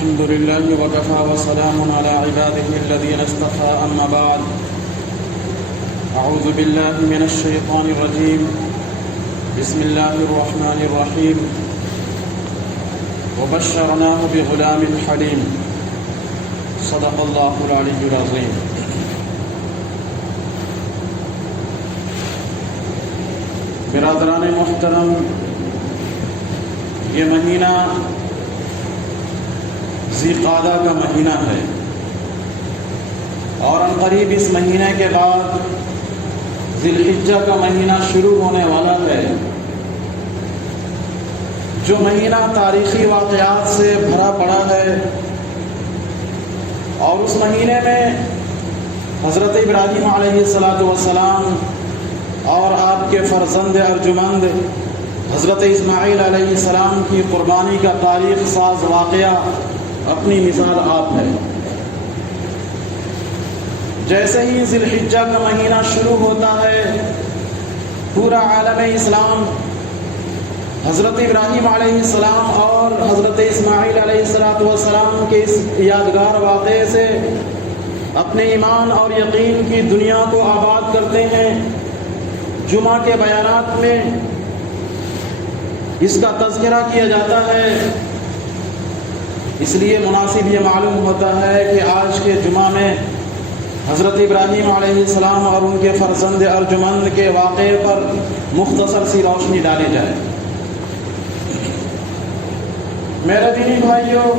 الحمد لله وكفى وسلام على عباده الذين اصطفى أما بعد أعوذ بالله من الشيطان الرجيم بسم الله الرحمن الرحيم وبشرناه بغلام حليم صدق الله العلي العظيم. برادران محترم، یہ مہینہ ذی قعدہ کا مہینہ ہے اور عنقریب اس مہینے کے بعد ذی الحجہ کا مہینہ شروع ہونے والا ہے، جو مہینہ تاریخی واقعات سے بھرا پڑا ہے. اور اس مہینے میں حضرت ابراہیم علیہ السلام اور آپ کے فرزند ارجمند حضرت اسماعیل علیہ السلام کی قربانی کا تاریخ ساز واقعہ اپنی مثال آپ ہے. جیسے ہی ذی الحجہ کا مہینہ شروع ہوتا ہے، پورا عالم اسلام حضرت ابراہیم علیہ السلام اور حضرت اسماعیل علیہ السلام کے اس یادگار واقعے سے اپنے ایمان اور یقین کی دنیا کو آباد کرتے ہیں. جمعہ کے بیانات میں اس کا تذکرہ کیا جاتا ہے، اس لیے مناسب یہ معلوم ہوتا ہے کہ آج کے جمعہ میں حضرت ابراہیم علیہ السلام اور ان کے فرزند ارجمند کے واقعے پر مختصر سی روشنی ڈالی جائے. میرے دینی بھائیوں،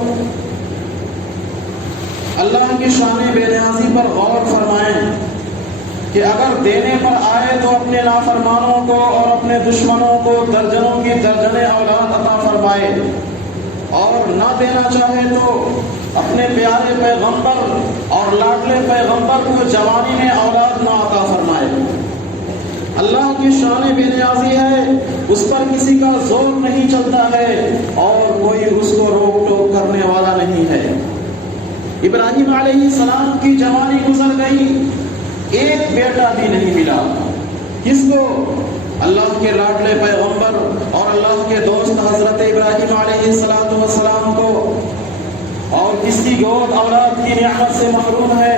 اللہ کی شان بے نیازی پر غور فرمائیں کہ اگر دینے پر آئے تو اپنے نافرمانوں کو اور اپنے دشمنوں کو درجنوں کی درجنے اولاد عطا فرمائے، اور نہ دینا چاہے تو اپنے پیارے پیغمبر اور لاڈلے پیغمبر کو جوانی میں اولاد نہ عطا فرمائے. اللہ کی شان بے نیازی ہے، اس پر کسی کا زور نہیں چلتا ہے اور کوئی اس کو روک ٹوک کرنے والا نہیں ہے. ابراہیم علیہ السلام کی جوانی گزر گئی، ایک بیٹا بھی نہیں ملا. کس کو؟ اللہ کے لاڈلے پیغمبر اور اللہ کے دوست حضرت ابراہیم علیہ السلام کو. اور کس کی گود اولاد کی نعمت سے محروم ہے؟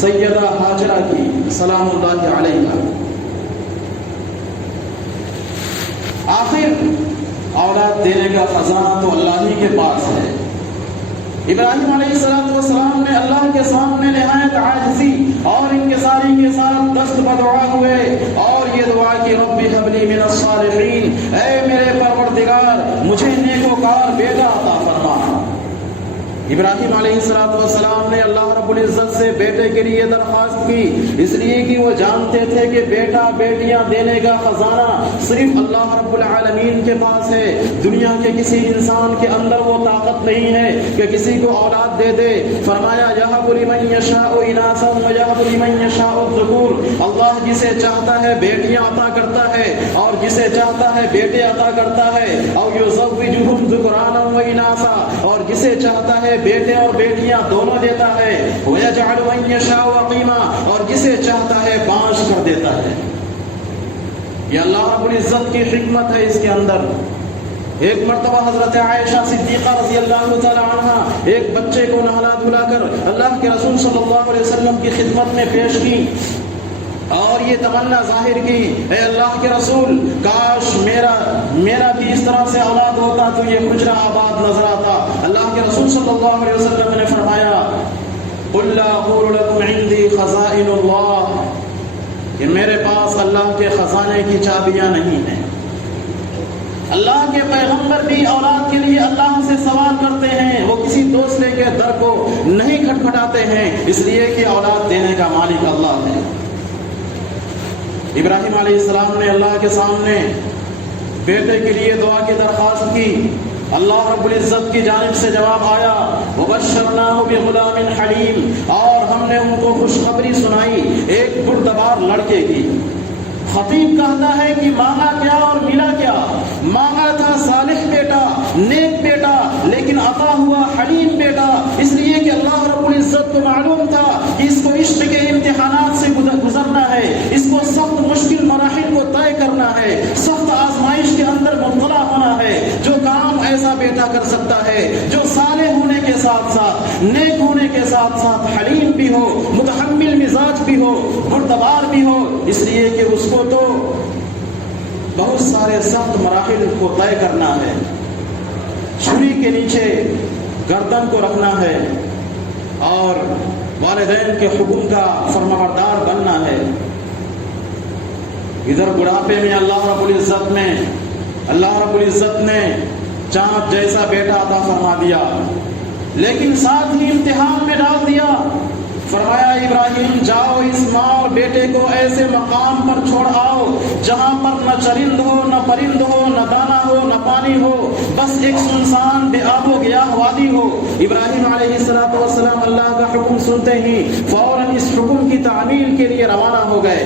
سیدہ ہاجرہ کی سلام اللہ علیہا. آخر اولاد دینے کا خزانہ تو اللہ ہی کے پاس ہے. ابراہیم علیہ السلام نے اللہ کے سامنے نہایت عاجزی اور انکساری کے ساتھ دست بدعا ہوئے اور یہ دعا کی رب هب لی من الصالحین، اے میرے پروردگار مجھے نیکوکار بیٹا عطا فرما. ابراہیم علیہ السلام نے اللہ رب العزت سے بیٹے کے لیے درخواست کی، اس لیے کہ وہ جانتے تھے کہ بیٹا بیٹیاں دینے کا خزانہ صرف اللہ رب العالمین کے پاس ہے. دنیا کے کسی انسان کے اندر وہ طاقت نہیں ہے کہ کسی کو اولاد دے دے. فرمایا یہب لمن یشاء اناثا ویہب لمن یشاء الذکور، اللہ جسے چاہتا ہے بیٹیاں عطا کرتا ہے اور جسے چاہتا ہے بیٹے عطا کرتا ہے. او یزوجہم ذکرانا واناثا، اور جسے چاہتا ہے بیٹے اور بیٹیاں دونوں دیتا ہے. وَيَجْعَلُ مَن يَشَاءُ عَقِيمًا، اور جسے چاہتا ہے بانج کر دیتا ہے. یہ اللہ رب العزت کی حکمت ہے اس کے اندر. ایک مرتبہ حضرت عائشہ صدیقہ رضی اللہ تعالی عنہ ایک بچے کو نہلا دھلا کر اللہ کے رسول صلی اللہ علیہ وسلم کی خدمت میں پیش کی اور یہ تمنا ظاہر کی، اے اللہ کے رسول کاش میرا بھی اس طرح سے اولاد ہوتا تو یہ حجرہ آباد نظر آتا. اللہ کے رسول صلی اللہ علیہ وسلم نے فرمایا قل لا اقول لكم عندي خزائن اللہ، کہ میرے پاس اللہ کے خزانے کی چابیاں نہیں ہیں. اللہ کے پیغمبر بھی اولاد کے لیے اللہ سے سوال کرتے ہیں، وہ کسی دوسرے کے در کو نہیں کھٹکھٹاتے ہیں، اس لیے کہ اولاد دینے کا مالک اللہ ہے. ابراہیم علیہ السلام نے اللہ کے سامنے بیٹے کے لیے دعا کی درخواست کی. اللہ رب العزت کی جانب سے جواب آیا وَبَشَّرْنَاهُ بِغُلَامٍ حَلِيمٍ، اور ہم نے ان کو خوشخبری سنائی ایک بردبار لڑکے کی. خطیب کہتا ہے کہ مانگا کیا اور ملا کیا؟ مانگا تھا صالح بیٹا، نیک بیٹا، لیکن عطا ہوا حلیم بیٹا، اس لیے کہ اللہ رب العزت کو معلوم تھا کہ اس کو عشق کے امتحانات سے گزرنا ہے، اس کو سخت مشکل مراحل کو طے کرنا ہے، سخت آزمائش کے اندر مبتلا ہونا ہے. جو کام ایسا بیٹا کر سکتا ہے، جو صالح ہونے کے ساتھ ساتھ نیک ہونے کے ساتھ ساتھ حلیم بھی ہو، متحمل مزاج بھی ہو، بردبار بھی ہو، اس لیے کہ اس کو تو بہت سارے سخت مراحل کو طے کرنا ہے، چھری کے نیچے گردن کو رکھنا ہے اور والدین کے حکم کا فرمانبردار بننا ہے۔ ادھر بڑھاپے میں اللہ رب العزت نے چاند جیسا بیٹا عطا فرما دیا، لیکن ساتھ ہی امتحان میں ڈال دیا۔ فرمایا ابراہیم جاؤ اس ماں اور بیٹے کو ایسے مقام پر چھوڑ آؤ جہاں پر نہ چرند ہو، نہ پرند ہو، نہ دانا ہو، نہ پانی ہو، بس ایک سنسان بے آب و گیاہ وادی ہو۔ ابراہیم علیہ السلام اللہ کا حکم سنتے ہی فوراً اس حکم کی تعمیل کے لیے روانہ ہو گئے۔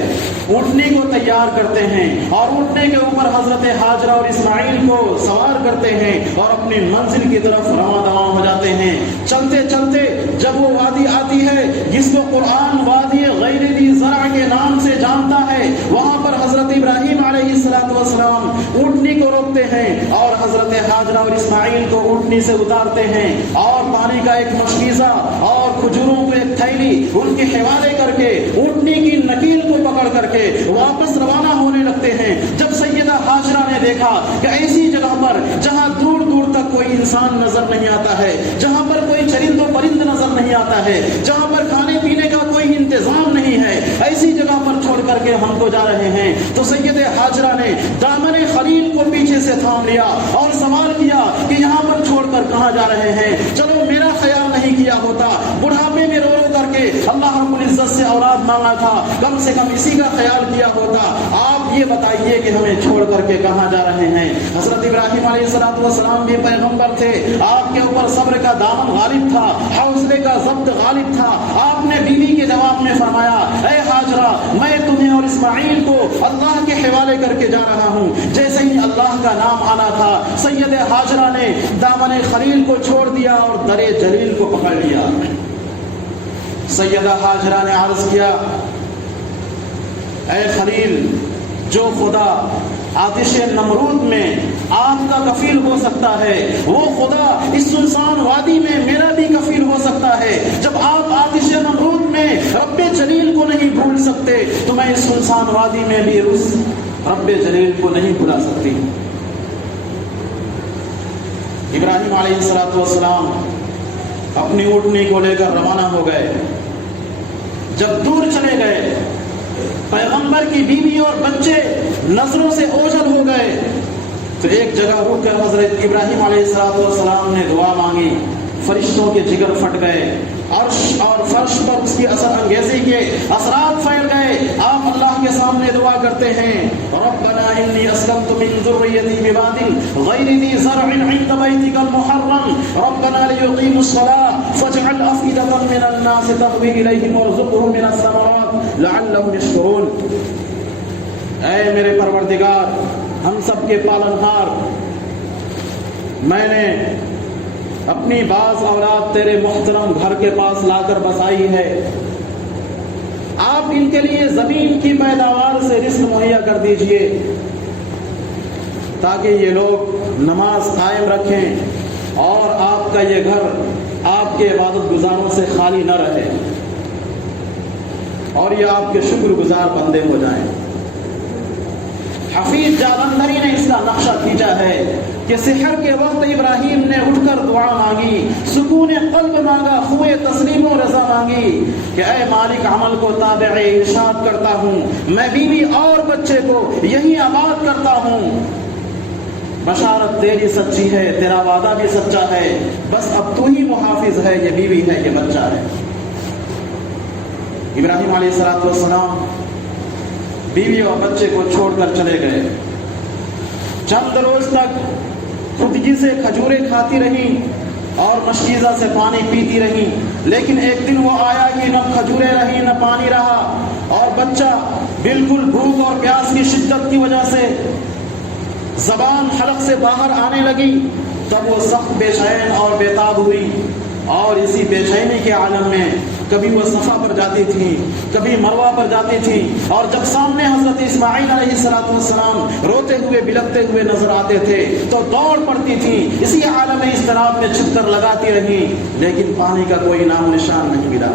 اونٹنی کو تیار کرتے ہیں اور اونٹنے کے اوپر حضرت ہاجرہ اور اسماعیل کو سوار کرتے ہیں اور اپنی منزل کی طرف رواں دواں ہو جاتے ہیں۔ چلتے چلتے جب وہ وادی آتی ہے جس کو قرآن وادی غیر ذی زرع کے نام سے جانتا ہے، وہاں پر حضرت ابراہیم علیہ السلام اونٹنی کو روکتے ہیں اور حضرت ہاجرہ اور اسماعیل کو اونٹنی سے اتارتے ہیں اور پانی کا ایک مشکیزہ اور کھجوروں کو ایک تھیلی ان کے حوالے کر کے اونٹنی کی نکیل کو پکڑ کر کے واپس روانہ ہونے لگتے ہیں۔ جب سیدہ ہاجرہ نے دیکھا کہ ایسی جگہ پر جہاں دور دور تک کوئی انسان نظر نہیں آتا ہے، جہاں پر کوئی چرند و پرند نظر نہیں آتا ہے، جہاں پر کھانے پینے کا کوئی انتظام نہیں ہے، ایسی جگہ پر چھوڑ کر کے ہم کو جا رہے ہیں، تو سیدہ ہاجرہ نے دامن خلیل کو پیچھے سے تھام لیا اور سوال کیا کہ یہاں پر چھوڑ کر کہاں جا رہے ہیں؟ چلو میرا خیال نہیں کیا ہوتا، بڑھاپے میں رو رو کر کے اللہ رب العزت سے اولاد مانگا تھا، کم سے کم اسی کا خیال کیا ہوتا۔ آپ یہ بتائیے کہ ہمیں چھوڑ کر کے کہاں جا رہے ہیں؟ حضرت ابراہیم علیہ السلام بھی پیغمبر تھے، آپ کے اوپر صبر کا دامن غالب تھا، حوصلے کا ضبط غالب تھا۔ آپ نے بیوی کے جواب میں فرمایا اے ہاجرہ میں تمہیں اور اسماعیل کو اللہ کے حوالے کر کے جا رہا ہوں۔ جیسے ہی اللہ کا نام آنا تھا سیدہ ہاجرہ نے دامن خلیل کو چھوڑ دیا اور درے جلیل کو پکڑ لیا۔ سیدہ ہاجرہ نے عرض کیا اے خلیل، جو خدا آتش نمرود میں آپ کا کفیل ہو سکتا ہے وہ خدا اس سنسان وادی میں میرا بھی کفیل ہو سکتا ہے۔ جب آپ آتش نمرود میں رب جلیل کو نہیں بھول سکتے تو میں اس سنسان وادی میں بھی اس رب جلیل کو نہیں بھلا سکتی۔ ابراہیم علیہ السلام اپنی اونٹنی کو لے کر روانہ ہو گئے۔ جب دور چلے گئے پیغمبر کی بیوی اور بچے نظروں سے اوجھل ہو گئے تو ایک جگہ رک کر حضرت ابراہیم علیہ السلام نے دعا مانگی، فرشتوں کے جگر پھٹ گئے، عرش اور فرش پر اس کی اثر انگیزی کے اثرات پھیل گئے۔ آپ اللہ کے سامنے دعا کرتے ہیں ربنا انی اسکنت من ذریتی بواد غیر ذی زرع عند بیتک المحرم ربنا لیقیموا الصلاة فاجعل افئدة من الناس تهوی الیہم وارزقهم من الثمرات لعلهم یشکرون۔ اے میرے پروردگار، ہم سب کے پالنہار، میں نے اپنی بعض اولاد تیرے محترم گھر کے پاس لا کر بسائی ہے، آپ ان کے لیے زمین کی پیداوار سے رزق مہیا کر دیجئے تاکہ یہ لوگ نماز قائم رکھیں اور آپ کا یہ گھر آپ کے عبادت گزاروں سے خالی نہ رہے اور یہ آپ کے شکر گزار بندے ہو جائیں۔ حفیظ جالندھری نے اس کا نقشہ کھینچا ہے کہ سحر کے وقت ابراہیم نے اٹھ کر دعا مانگی، سکون قلب مانگا، خوئے تسلیم و رضا مانگی کہ اے مالک عمل کو تابع ارشاد کرتا ہوں، میں بیوی اور بچے کو یہی آباد کرتا ہوں، بشارت تیری سچی ہے، تیرا وعدہ بھی سچا ہے، بس اب تو ہی محافظ ہے، یہ بیوی ہے، یہ بچہ ہے۔ ابراہیم علیہ السلام بیوی اور بچے کو چھوڑ کر چلے گئے۔ چند روز تک خودگی سے کھجوریں کھاتی رہی اور مشکیزہ سے پانی پیتی رہی، لیکن ایک دن وہ آیا کہ نہ کھجوریں رہی نہ پانی رہا اور بچہ بالکل بھوک اور پیاس کی شدت کی وجہ سے زبان حلق سے باہر آنے لگی۔ تب وہ سخت بے چین اور بے تاب ہوئی اور اسی بے چینی کے عالم میں کبھی وہ صفا پر جاتی تھی، کبھی مروہ پر جاتی تھی، اور جب سامنے حضرت اسماعیل علیہ السلام روتے ہوئے بلکتے ہوئے نظر آتے تھے تو دوڑ پڑتی تھی، اسی عالم اضطراب میں چکر لگاتی رہی، لیکن پانی کا کوئی نام و نشان نہیں ملا۔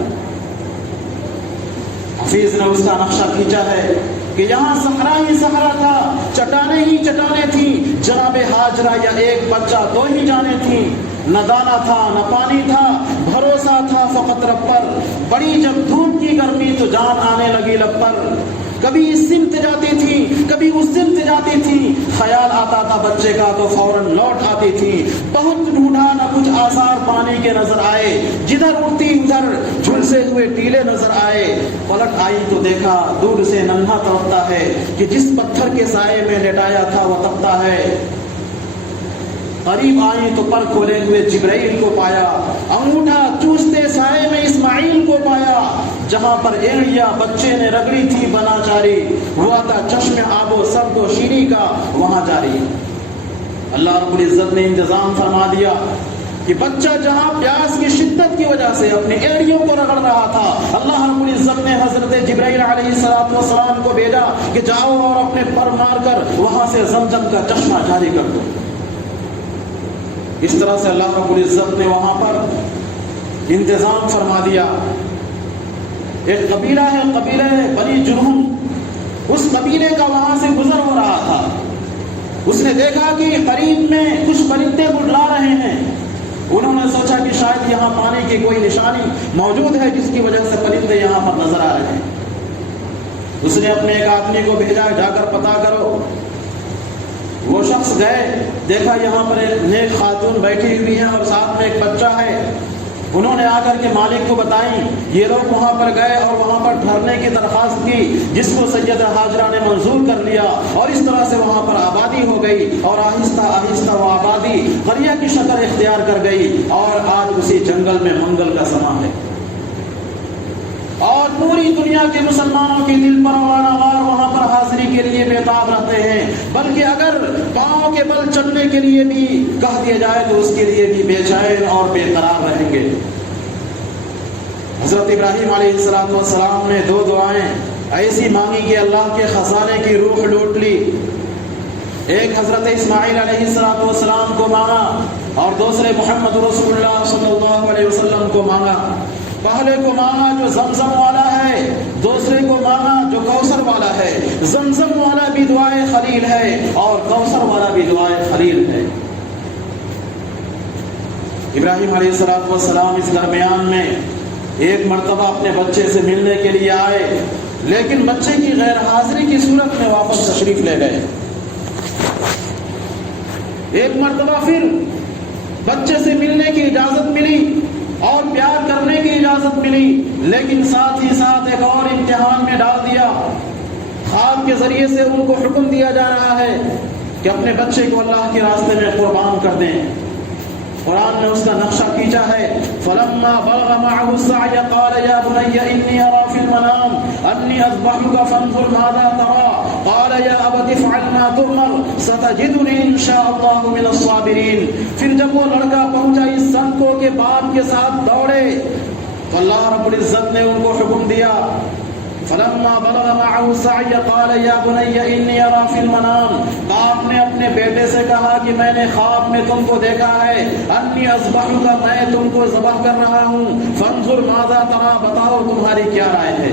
حفیظ نے اس کا نقشہ کھینچا ہے کہ یہاں صحرا ہی صحرا تھا، چٹانیں ہی چٹانیں تھیں، جناب ہاجرہ یا ایک بچہ دو ہی جانیں تھیں، نہ دانا تھا نہ پانی تھا، بھروسہ تھا فقط رب پر۔ بڑی جب دھوپ کی گرمی تو جان آنے لگی لب پر، کبھی اس سمت جاتی تھی کبھی اس سمت جاتی تھی، خیال آتا تھا بچے کا تو فوراً لوٹ آتی تھی۔ بہت ڈھونڈا نہ کچھ آثار پانی کے نظر آئے، جدھر اڑتی ادھر جھلسے ہوئے ٹیلے نظر آئے۔ پلٹ آئی تو دیکھا دور سے ننھا تڑپتا ہے کہ جس پتھر کے سائے میں لٹایا تھا وہ تپتا ہے۔ قریب آئی تو پر کھولے ہوئے جبرائیل کو پایا، انگوٹھا چوستے سائے میں اسماعیل کو پایا، جہاں پر ایڑیا بچے نے رگڑی تھی بنا چاری، ہوا تھا چشم آب و سرد و شیریں کا وہاں جاری۔ اللہ رب العزت نے انتظام فرما دیا کہ بچہ جہاں پیاس کی شدت کی وجہ سے اپنے ایڑیوں کو رگڑ رہا تھا، اللہ رب العزت نے حضرت جبرائیل علیہ السلام کو بھیجا کہ جاؤ اور اپنے پر مار کر وہاں سے زمزم کا چشمہ جاری کر دو۔ اس طرح سے اللہ رب العزت نے وہاں پر انتظام فرما دیا۔ ایک قبیلہ ہے، قبیلہ بنی جرہم، اس قبیلے کا وہاں سے گزر ہو رہا تھا۔ اس نے دیکھا کہ قریب میں کچھ پرندے بڑلا رہے ہیں، انہوں نے سوچا کہ شاید یہاں پانی کی کوئی نشانی موجود ہے جس کی وجہ سے پرندے یہاں پر نظر آ رہے ہیں۔ اس نے اپنے ایک آدمی کو بھیجا، جا کر پتہ کرو۔ وہ شخص گئے، دیکھا یہاں پر ایک نیک خاتون بیٹھی ہوئی ہے اور ساتھ میں ایک بچہ ہے۔ انہوں نے آ کر کے مالک کو بتائیں، یہ لوگ وہاں پر گئے اور وہاں پر ٹھہرنے کی درخواست کی، جس کو سید ہاجرہ نے منظور کر لیا، اور اس طرح سے وہاں پر آبادی ہو گئی، اور آہستہ آہستہ وہ آبادی قریہ کی شکل اختیار کر گئی، اور آج اسی جنگل میں منگل کا سماں ہے، اور پوری دنیا کے مسلمانوں کے دل پر وار وہاں پر حاضری کے لیے بےتاب رہتے ہیں، بلکہ اگر پاؤں کے بل چلنے کے لیے بھی کہہ دیا جائے تو اس کے لیے بھی بے چین اور بے قرار رہیں گے۔ حضرت ابراہیم علیہ السلام نے دو دعائیں ایسی مانگی کہ اللہ کے خزانے کی روح لوٹ لی۔ ایک حضرت اسماعیل علیہ السلام کو مانگا اور دوسرے محمد رسول اللہ صلی اللہ علیہ وسلم کو مانگا۔ پہلے کو مانگا جو زمزم والا ہے، دوسرے کو مانگا جو کوثر والا ہے۔ زمزم والا بھی دعائے خلیل ہے اور کوثر والا بھی دعائے خلیل ہے۔ ابراہیم علیہ السلام اس درمیان میں ایک مرتبہ اپنے بچے سے ملنے کے لیے آئے، لیکن بچے کی غیر حاضری کی صورت میں واپس تشریف لے گئے۔ ایک مرتبہ پھر بچے سے ملنے کی اجازت ملی اور پیار کرنے کی اجازت ملی، لیکن ساتھ ہی ساتھ ایک اور امتحان میں ڈال دیا۔ خواب کے ذریعے سے ان کو حکم دیا جا رہا ہے کہ اپنے بچے کو اللہ کے راستے میں قربان کر دیں۔ قرآن نے اس کا نقشہ کھینچا ہے، فلما بلغ معه السعي قال يا بني اني ارى في المنام اني اذبحك فانظر ماذا ترى قال يا ابت افعل ما تؤمر ستجدني ان شاء الله من الصابرين۔ پھر جب وہ لڑکا پہنچا اس سنکو کے باپ کے ساتھ دوڑے تو اللہ رب العزت نے ان کو حکم دیا، فلما بلغ معه السعي قال يا بني اني ارى في المنام۔ باپ نے اپنے بیٹے سے کہا کہ میں نے خواب میں تم کو دیکھا ہے، انی اذبحک، میں تم کو ذبح کر رہا ہوں، فانظر ماذا ترى، بتاؤ تمہاری کیا رائے ہے۔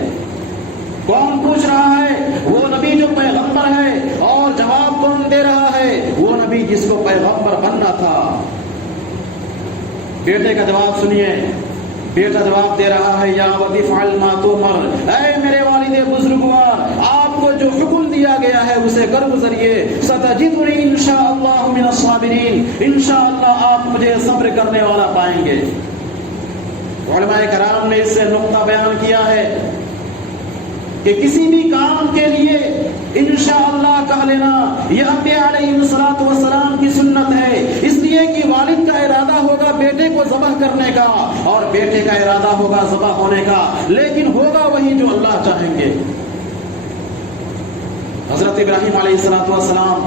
کون پوچھ رہا ہے؟ وہ نبی جو پیغمبر ہے، اور جواب کون دے رہا ہے؟ وہ نبی جس کو پیغمبر بننا تھا۔ بیٹے کا جواب سنیے، بیٹا جواب دے رہا ہے، یا ابت افعل ما تؤمر، اے میرے والد بزرگوار، آپ کو جو حکم دیا گیا ہے اسے کر گزریے، ستجدنی انشاءاللہ من الصابرین، انشاءاللہ آپ مجھے صبر کرنے والا پائیں گے۔ علماء کرام نے اس سے نقطہ بیان کیا ہے کہ کسی بھی کام کے لیے انشاءاللہ کہہ لینا یہ انبیاء علیہ السلام کی سنت ہے، اس لیے کہ والد کا ارادہ ہوگا بیٹے کو ذبح کرنے کا اور بیٹے کا ارادہ ہوگا ذبح ہونے کا، لیکن ہوگا وہی جو اللہ چاہیں گے۔ حضرت ابراہیم علیہ السلام